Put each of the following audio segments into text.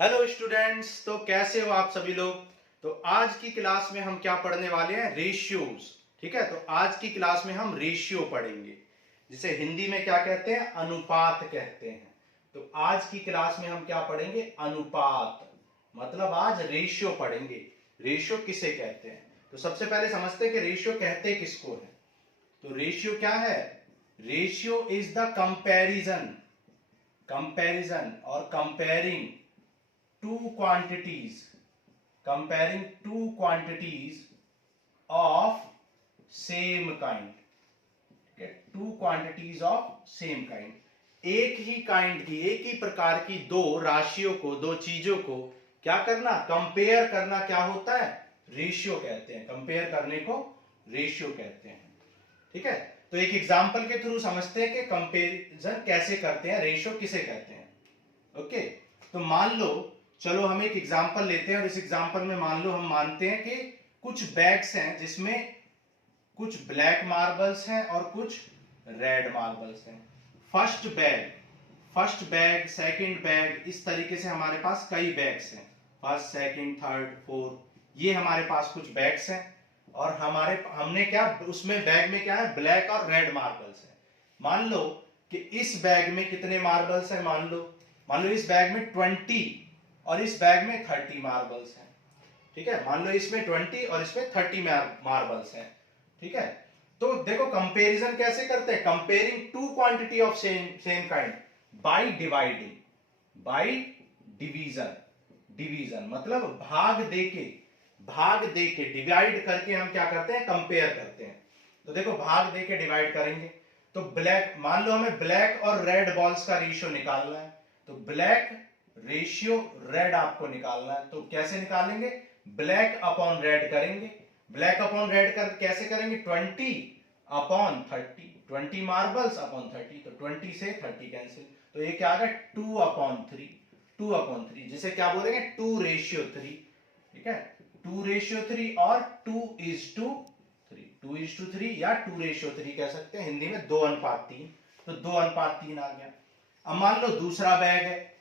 Hello students, तो कैसे हो आप सभी लोग। तो आज की क्लास में हम क्या पढ़ने वाले हैं, रेशियोज। ठीक है, तो आज की क्लास में हम रेशियो पढ़ेंगे, जिसे हिंदी में क्या कहते हैं, अनुपात कहते हैं। तो आज की क्लास में हम क्या पढ़ेंगे, अनुपात। मतलब आज रेशियो पढ़ेंगे। रेशियो किसे कहते हैं, तो सबसे पहले समझते हैं कि रेशियो कहते किसको है। तो रेशियो क्या है, ratio is the comparison, comparison और comparing two quantities, comparing two quantities of same kind. ठीक है, two quantities of same kind, एक ही काइंड की, एक ही प्रकार की दो राशियों को, दो चीजों को क्या करना, कंपेयर करना, क्या होता है, रेशियो कहते हैं। कंपेयर करने को रेशियो कहते हैं। ठीक है, तो एक एग्जांपल के थ्रू समझते हैं कि कंपेरिजन कैसे करते हैं, रेशियो किसे कहते हैं। ओके, तो मान लो, चलो हम एक एग्जांपल लेते हैं और इस एग्जांपल में मान लो हम मानते हैं कि कुछ बैग्स हैं जिसमें कुछ ब्लैक मार्बल्स हैं और कुछ रेड मार्बल्स हैं। फर्स्ट बैग सेकंड बैग, इस तरीके से हमारे पास कई बैग्स हैं, फर्स्ट सेकंड थर्ड फोर्थ, ये हमारे पास कुछ बैग्स हैं। और हमने क्या, उसमें बैग में क्या है, ब्लैक और रेड मार्बल्स है। मान लो कि इस बैग में कितने मार्बल्स हैं, मान लो इस बैग में 20 और इस बैग में 30 मार्बल्स हैं। ठीक है, मान लो इसमें 20 और इसमें 30 मार्बल्स हैं। ठीक है, तो देखो कंपैरिजन कैसे करते हैं, comparing two quantity of same kind by dividing, by division. Division मतलब भाग देके डिवाइड करके हम क्या करते हैं, कंपेयर करते हैं। तो देखो भाग देके डिवाइड करेंगे, तो ब्लैक, मान लो हमें ब्लैक और रेड बॉल्स का रेशियो निकालना है। तो ब्लैक रेशियो रेड आपको निकालना है, तो कैसे निकालेंगे, ब्लैक अपॉन रेड करेंगे। ब्लैक अपॉन रेड कर कैसे करेंगे, 20 अपॉन 30, 20 मार्बल्स अपॉन 30, तो 20 से 30 कैंसिल, तो ये क्या आ गया, 2 अपॉन 3, 2 अपॉन 3, जिसे क्या बोलेंगे, 2:3। ठीक है, 2:3 और 2:3, 2:3 या 2:3 कह सकते हैं, हिंदी में 2:3, तो 2:3 आ गया। अब मान लो दूसरा बैग है,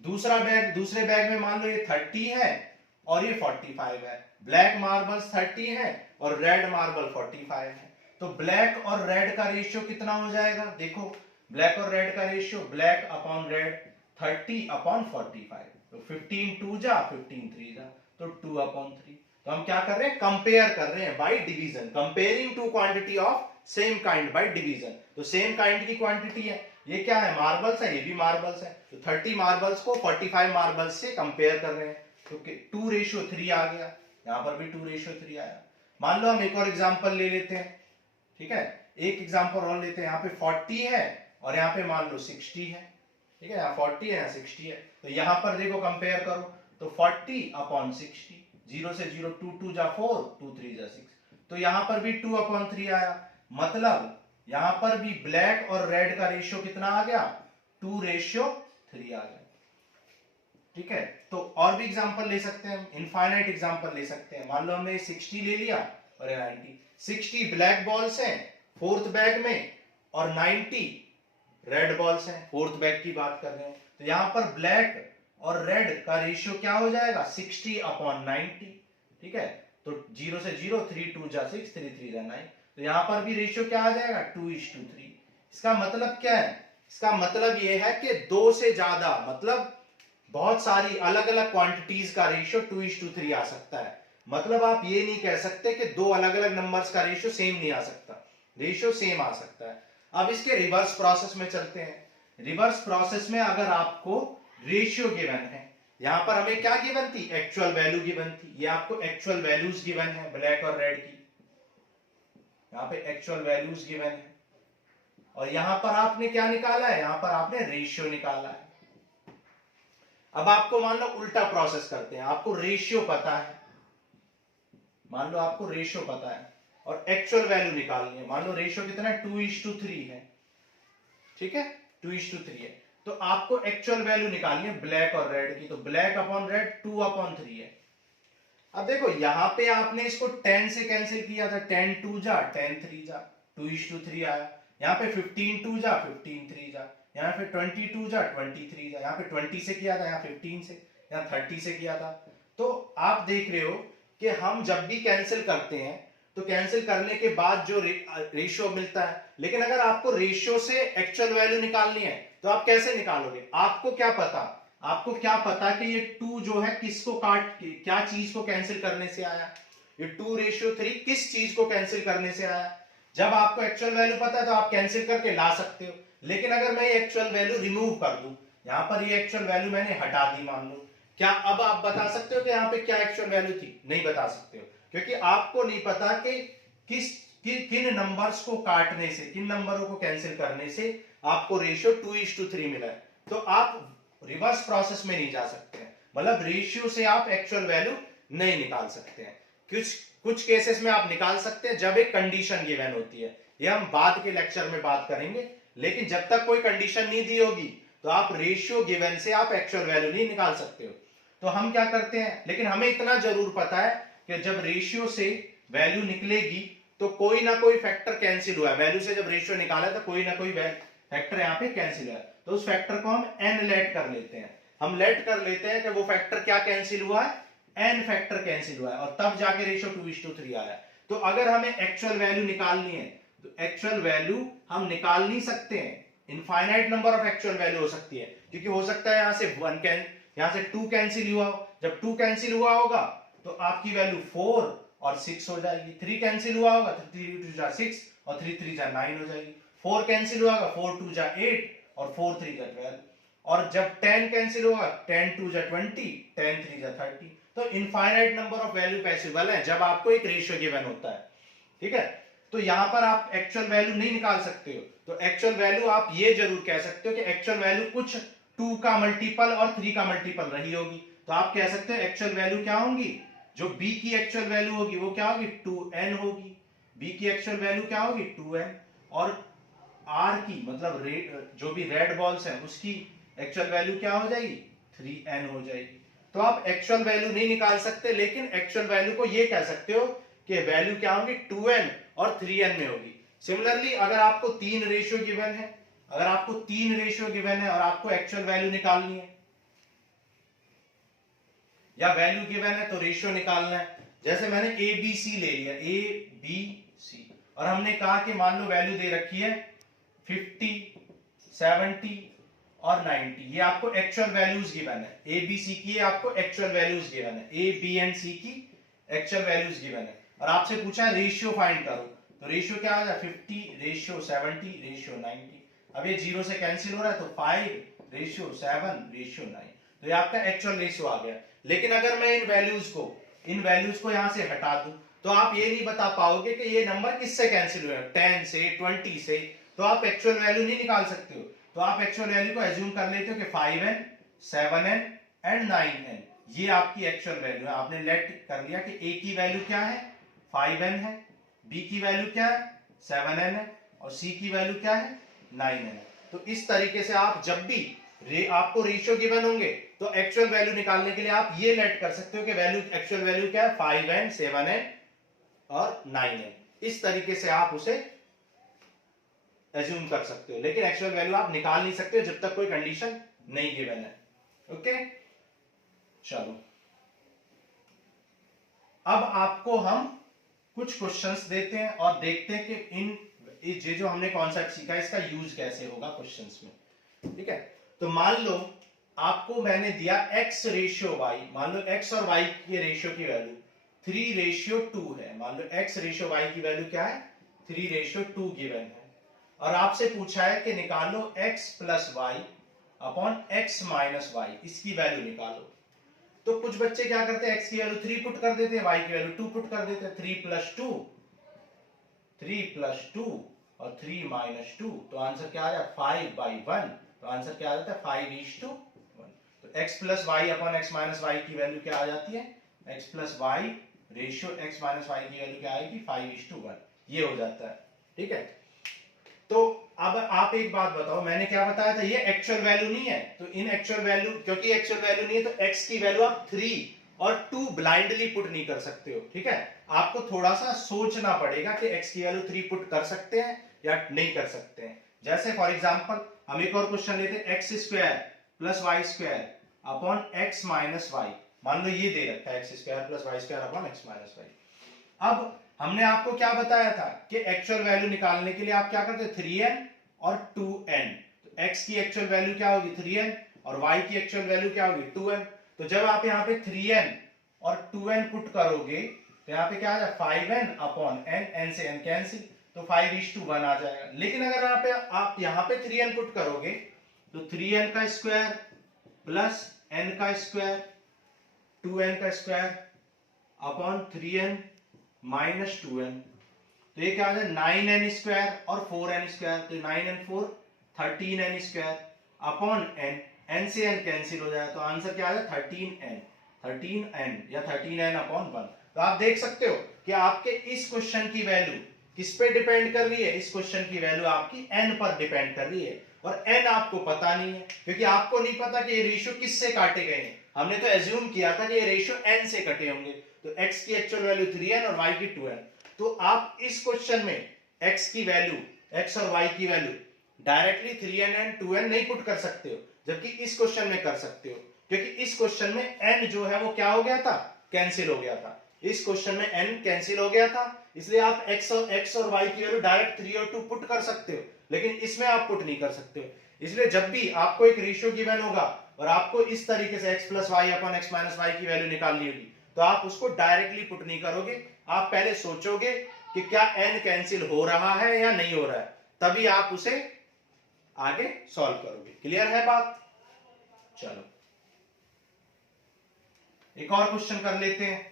दूसरे बैग में मान लो ये 30 है और ये 45 है। ब्लैक मार्बल्स 30 है और रेड मार्बल 45 है। तो ब्लैक और रेड का रेशियो कितना हो जाएगा, देखो ब्लैक और रेड का ratio, black upon red 30 upon 45, तो 15 2 जा 15 3 जा, तो 2/3। तो हम क्या कर रहे हैं, कंपेयर कर रहे हैं by division, comparing two quantity of same kind by division. तो सेम काइंड की क्वांटिटी है, ये क्या है, मार्बल्स है, ये भी मार्बल्स है, तो 30 मार्बल्स को 45 मार्बल्स से कंपेयर कर रहे हैं, तो 2:3 आ गया। यहां पर भी 2:3 आया। मान लो हम एक और एग्जांपल ले लेते हैं। ठीक है, एक एग्जांपल और लेते हैं, यहाँ पे 40 है और यहाँ पे मान लो 60 है। ठीक है, यहाँ 40 है, यहाँ 60 है, तो यहाँ पर देखो कंपेयर करो, तो 40 अपॉन 60, 0 से 0, 2 2 जा 4, 2 3 जा 6, तो यहाँ पर भी 2/3 आया। मतलब यहां पर भी ब्लैक और रेड का रेशियो कितना आ गया, 2:3 आ गया। ठीक है, तो और भी एग्जांपल ले सकते हैं, इनफाइनाइट एग्जांपल ले सकते हैं। मान लो हमने 60 ले लिया और 90, 60 ब्लैक बॉल्स हैं फोर्थ बैग में और 90 रेड बॉल्स हैं, फोर्थ बैग की बात कर रहे हैं। तो यहां पर ब्लैक और रेड का रेशियो क्या हो जाएगा, 60/90। ठीक है, तो 0 से 0, 3 2 जा 6, 3 3 जा 9, तो यहां पर भी रेशियो क्या आ जाएगा, 2:3। इसका मतलब क्या है, इसका मतलब यह है कि दो से ज्यादा, मतलब बहुत सारी अलग अलग क्वांटिटीज का रेशियो 2:3 आ सकता है। मतलब आप ये नहीं कह सकते कि दो अलग अलग नंबर्स का रेशियो सेम नहीं आ सकता, रेशियो सेम आ सकता है। अब इसके रिवर्स प्रोसेस में चलते हैं। रिवर्स प्रोसेस में अगर आपको रेशियो गिवन है, यहां पर हमें क्या गिवन थी, एक्चुअल वैल्यू गिवन थी, ये आपको एक्चुअल वैल्यूज गिवन है ब्लैक और रेड की, यहां पे एक्चुअल वैल्यूज गिवन है, और यहां पर आपने क्या निकाला है, यहां पर आपने रेशियो निकाला है। अब आपको मान लो उल्टा प्रोसेस करते हैं, आपको रेशियो पता है, मान लो आपको रेशियो पता है और एक्चुअल वैल्यू निकालनी है। मान लो रेशियो कितना है, 2:3 है। ठीक है, 2:3 है, तो आपको एक्चुअल वैल्यू निकालनी है ब्लैक और रेड की, तो ब्लैक अपॉन रेड 2/3 है। अब देखो यहां पे आपने इसको 10 से कैंसिल किया था, 10 2 जा 10 3 जा, 2:3 आया। यहाँ पे 15 2 जा 15 3 जा, यहाँ पे 22 जा 23 जा, यहाँ पे 20 से किया था, यहाँ 15 से, यहाँ 30 से किया था। तो आप देख रहे हो कि हम जब भी कैंसिल करते हैं तो कैंसिल करने के बाद जो रेशियो मिलता है, लेकिन अगर आपको रेशियो से एक्चुअल वैल्यू निकालनी है तो आप कैसे निकालोगे? आपको क्या पता कि ये 2 जो है किसको क्या चीज को कैंसिल करने से आया? ये 2:3 किस चीज को कैंसिल करने से आया? जब आपको एक्चुअल वैल्यू पता है तो आप कैंसिल करके ला सकते हो। लेकिन अगर मैं ये एक्चुअल वैल्यू रिमूव कर दूं, यहां पर ये एक्चुअल वैल्यू मैंने हटा दी मान लो, क्या अब आप बता सकते हो कि यहाँ पे क्या एक्चुअल वैल्यू थी? नहीं बता सकते हो, क्योंकि आपको नहीं पता कि किन नंबर्स को काटने से, किन नंबरों को कैंसिल करने से आपको रेशियो 2:3 मिला है। तो आप रिवर्स प्रोसेस में नहीं जा सकते हैं, मतलब रेशियो से आप एक्चुअल वैल्यू नहीं निकाल सकते हैं। कुछ केसेस में आप निकाल सकते हैं जब एक कंडीशन गिवन होती है, ये हम बाद के लेक्चर में बात करेंगे। लेकिन जब तक कोई कंडीशन नहीं दी होगी तो आप रेशियो गिवन से आप एक्चुअल वैल्यू नहीं निकाल सकते हो। तो हम क्या करते हैं, लेकिन हमें इतना जरूर पता है कि जब रेशियो से वैल्यू निकलेगी तो कोई ना कोई फैक्टर कैंसिल हुआ है। वैल्यू से जब रेशियो निकाला तो कोई ना कोई फैक्टर यहाँ पे कैंसिल हुआ है, तो उस फैक्टर को हम n लेट कर लेते हैं। हम लेट कर लेते हैं कि वो फैक्टर क्या कैंसिल हुआ है, n फैक्टर कैंसिल हुआ है, और तब जाके रेशियो 2:3 आया। तो अगर हमें एक्चुअल वैल्यू निकालनी है तो एक्चुअल वैल्यू हम निकाल नहीं सकते हैं, infinite number of actual value हो सकती है, क्योंकि हो सकता है यहां से 2 कैंसिल हुआ हो। जब 2 कैंसिल हुआ होगा तो आपकी वैल्यू 4 और 6 हो जाएगी। 3 कैंसिल हुआ होगा तो 3 2 जा 6 और 3 3 जा 9 हो जाएगी। 4 कैंसिल हुआ होगा 4 2 जा 8 और 4 3 जा 12। और जब 10 कैंसिल होगा 10 2 जा 20, 10 3 जा 30। तो infinite number of value possible है जब आपको एक रेशियो गिवन होता है, ठीक है। तो यहां पर आप एक्चुअल वैल्यू नहीं निकाल सकते हो। तो एक्चुअल वैल्यू आप ये जरूर कह सकते हो कि एक्चुअल वैल्यू कुछ 2 का मल्टीपल और 3 का मल्टीपल रही होगी। तो आप कह सकते हो एक्चुअल वैल्यू क्या होंगी, जो b की एक्चुअल वैल्यू होगी वो क्या होगी, 2n होगी। b की एक्चुअल वैल्यू क्या होगी, 2n। और r की मतलब जो भी रेड बॉल्स हैं उसकी एक्चुअल वैल्यू क्या हो जाएगी, 3n हो जाएगी। तो आप एक्चुअल वैल्यू नहीं निकाल सकते, लेकिन एक्चुअल वैल्यू को ये कह सकते हो कि वैल्यू क्या होगी, 2n और 3n में होगी। सिमिलरली अगर आपको 3 रेशियो गिवन है, और आपको एक्चुअल वैल्यू निकालनी है, या वैल्यू गिवन है तो रेशियो निकालना है। जैसे मैंने ए बी सी ले लिया, ए बी सी, और हमने कहा कि मान लो वैल्यू दे रखी है 50, 70 और 90। ये आपको एक्चुअल वैल्यूज गिवन है, ए बी सी की आपको एक्चुअल वैल्यूज गिवन है, ए बी एंड सी की एक्चुअल वैल्यूज गिवन है। और आपसे पूछा है रेशियो फाइंड करो, तो रेशियो क्या आ जाए, 50:70:90। अब ये 0 से कैंसिल हो रहा है तो 5:7:9। तो ये आपका एक्चुअल रेशियो आ गया। लेकिन अगर मैं इन वैल्यूज को यहां से हटा दूं तो आप ये नहीं बता पाओगे कि ये नंबर किससे कैंसिल हुए, 10 से, 20 से। तो आप एक्चुअल वैल्यू नहीं निकाल सकते हो। तो आप एक्चुअल वैल्यू को एज्यूम कर लेते हो कि 5n, 7n एंड 9n ये आपकी एक्चुअल वैल्यू है। आपने लेट कर लिया कि a की वैल्यू क्या है, 5n है, b की वैल्यू क्या है, 7n है, और c की वैल्यू क्या है, 9n है। तो इस तरीके से आप जब भी आपको रेशियो गिवन होंगे तो एक्चुअल वैल्यू निकालने के लिए आप ये लेट कर सकते हो कि एक्चुअल वैल्यू क्या है, 5n, 7n और 9n। इस तरीके से आप उसे एज्यूम कर सकते हो, लेकिन एक्चुअल वैल्यू आप निकाल नहीं सकते जब तक कोई कंडीशन नहीं गिवन है। ओके, चलो अब आपको हम कुछ क्वेश्चंस देते हैं और देखते हैं कि ये जो हमने कॉन्सेप्ट सीखा है इसका यूज कैसे होगा क्वेश्चंस में, ठीक है। तो मान लो आपको मैंने दिया x रेशियो y, मान लो x और y के रेशियो की वैल्यू 3:2 है। मान लो x रेशियो y की वैल्यू क्या है, 3:2 गिवन है, और आपसे पूछा है कि निकालो x plus y upon x minus y, इसकी वैल्यू निकालो। तो कुछ बच्चे क्या करते हैं, x की वैल्यू 3 पुट कर देते हैं, y की वैल्यू 2 पुट कर देते हैं। 3 प्लस 2 और 3 माइनस 2, तो आंसर क्या आ जाए 5/1। तो आंसर क्या आ जाता है 5:1। तो x plus y upon x minus y की वैल्यू क्या आ जाती है, x plus y ratio x minus y की वैल्यू क्या आएगी, 5:1। ये हो जाता है, ठीक है। तो अब आप एक बात बताओ, मैंने क्या बताया था, ये एक्चुअल वैल्यू नहीं है। तो इन एक्चुअल वैल्यू, क्योंकि एक्चुअल वैल्यू नहीं है तो x की वैल्यू आप 3 और 2 ब्लाइंडली पुट नहीं कर सकते हो, ठीक है। आपको थोड़ा सा सोचना पड़ेगा कि x की वैल्यू 3 पुट कर सकते हैं या नहीं कर सकते हैं। जैसे फॉर एग्जांपल हम एक और क्वेश्चन लेते हैं, x² plus y² upon x minus y, मान लो ये दे रखा है x square plus y square upon x minus y. अब हमने आपको क्या बताया था कि एक्चुअल वैल्यू निकालने के लिए आप क्या करते हो, 3n और 2n। तो x की एक्चुअल वैल्यू क्या होगी 3n और y की एक्चुअल वैल्यू क्या होगी 2n। तो जब आप यहाँ पे 3n और 2n पुट करोगे तो यहाँ पे क्या आ जाएगा 5n अपॉन n, n से n कैंसिल, तो 5:1 आ जाएगा। लेकिन अगर आप यहाँ पे 3n पुट करोगे तो 3n का स्क्वायर प्लस n का स्क्वायर 2n का square upon 3n minus 2n, तो ये क्या आ जाए 9n स्क्वायर और 4n स्क्वायर, तो 9n 4 13n square upon n, n से n कैंसिल हो जाए, तो आंसर क्या आ जाए 13n या 13n अपॉन 1। तो आप देख सकते हो कि आपके इस क्वेश्चन की वैल्यू किस पे डिपेंड कर रही है, इस क्वेश्चन की वैल्यू आपकी n पर डिपेंड कर रही है और n आपको पता नहीं है, क्योंकि आपको नहीं पता कि ये रेशियो किससे काटे गए हैं। हमने तो एज्यूम किया था कि ये रेशियो n से कटे होंगे, तो x की एक्चुअल वैल्यू 3n और y की 2n। तो आप इस क्वेश्चन में x की वैल्यू, x और y की value directly 3n and 2n नहीं पुट कर सकते हो, जबकि इस क्वेश्चन में कर सकते हो, क्योंकि इस क्वेश्चन में n जो है वो क्या हो गया था, कैंसिल हो गया था। इस क्वेश्चन में n कैंसिल हो गया था, इसलिए आप x और y की वैल्यू डायरेक्ट 3 और 2 पुट कर सकते हो, लेकिन इसमें आप पुट नहीं कर सकते हो। इसलिए जब भी आपको एक रेशियो गिवन होगा और आपको इस तरीके से x plus y upon x minus y की वैल्यू निकालनी होगी, तो आप उसको डायरेक्टली पुट नहीं करोगे, आप पहले सोचोगे कि क्या n कैंसिल हो रहा है या नहीं हो रहा है, तभी आप उसे आगे सॉल्व करोगे। क्लियर है बात? चलो एक और क्वेश्चन कर लेते हैं।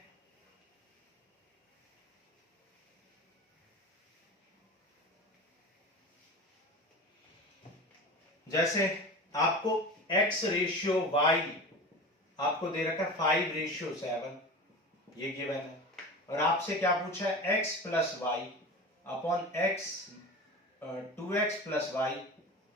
जैसे आपको x रेशियो y आपको दे रखा है 5:7, ये गिवन है, और आपसे क्या पूछा है x plus y upon x 2x plus y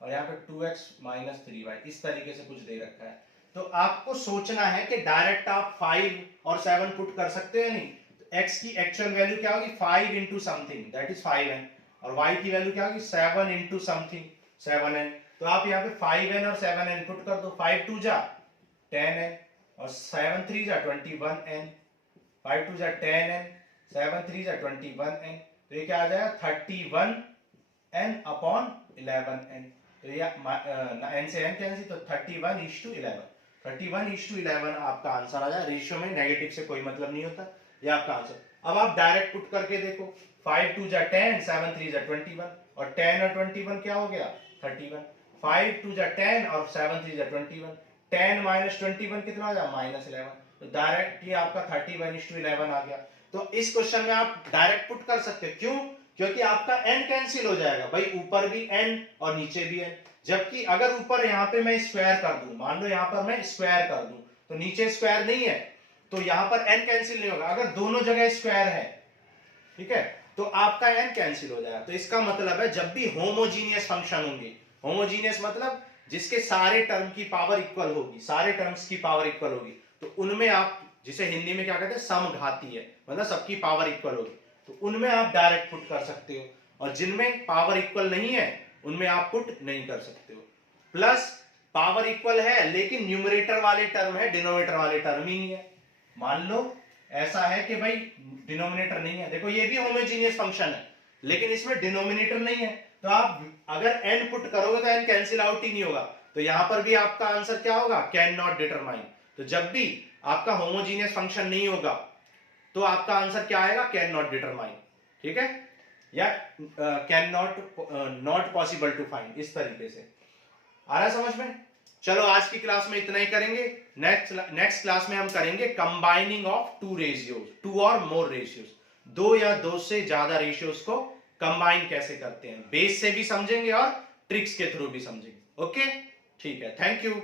और यहाँ पे 2x माइनस 3y, इस तरीके से कुछ दे रखा है। तो आपको सोचना है कि डायरेक्ट आप 5 और 7 पुट कर सकते हो नहीं, तो x की एक्चुअल वैल्यू क्या होगी 5 into something that is 5n, और y की वैल्यू क्या होगी 7 इंटू समथिंग 7n। तो आप यहाँ पे 5n और 7n पुट कर दो, 5 2 जा 10n और 7 3 जा 21n, 5 2 जा 10n 7 3 जा 21n, तो ये क्या आ जाएगा 31n अपॉन 11n। तो ये n से n कैंसिल, तो 31:11, 31:11 आपका आंसर आ जाए। रेशियो में नेगेटिव से कोई मतलब नहीं होता, ये आपका आंसर। अब आप डायरेक्ट पुट करके देखो, 5 2 जा 10 7 3 जा 21 और 10 और 21 क्या हो गया 31, 5 2 जा 10 और 7 3 जा 21, 10 माइनस 21 कितना आ जाए -11, तो डायरेक्ट ये आपका 31:11 आ गया। तो इस क्वेश्चन में आप डायरेक्ट पुट कर सकते हो, क्यों? क्योंकि आपका n कैंसिल हो जाएगा भाई, ऊपर भी n और नीचे भी n। जबकि अगर ऊपर यहाँ पे मैं स्क्वायर कर दूं, मान लो यहाँ पर मैं स्क्वायर कर दूं तो नीचे स्क्वायर नहीं है, तो यहाँ पर n कैंसिल नहीं होगा। अगर दोनों जगह स्क्वायर है, ठीक है, तो आपका n कैंसिल हो जाएगा। तो इसका मतलब है जब भी होमोजीनियस फंक्शन होंगे, होमोजीनियस मतलब जिसके सारे टर्म की पावर इक्वल होगी, सारे टर्म्स की पावर इक्वल होगी, तो उनमें आप, जिसे हिंदी में क्या कहते हैं समघाती है, मतलब सबकी पावर इक्वल होगी, तो उनमें आप डायरेक्ट पुट कर सकते हो, और जिनमें पावर इक्वल नहीं है उनमें आप पुट नहीं कर सकते हो। प्लस पावर इक्वल है लेकिन न्यूमरेटर वाले टर्म है, डिनोमिनेटर वाले टर्म ही नहीं है। मान लो ऐसा है कि भाई डिनोमिनेटर नहीं है, देखो ये भी होमोजीनियस फंक्शन है लेकिन इसमें डिनोमिनेटर नहीं है, तो आप अगर n पुट करोगे तो n कैंसिल आउट ही नहीं होगा, तो यहां पर भी आपका आंसर क्या होगा कैन नॉट डिटरमाइन। तो जब भी आपका होमोजीनियस फंक्शन नहीं होगा तो आपका आंसर क्या आएगा कैन नॉट डिटरमाइन, ठीक है, या cannot possible to find, इस तरीके से। आ रहा है समझ में? चलो आज की क्लास में इतना ही करेंगे। नेक्स्ट क्लास में हम करेंगे combining of two ratios, two और मोर रेशियोज, दो या दो से ज्यादा रेशियोज को कंबाइन कैसे करते हैं, बेस से भी समझेंगे और ट्रिक्स के थ्रू भी समझेंगे। ओके, ठीक है, थैंक यू।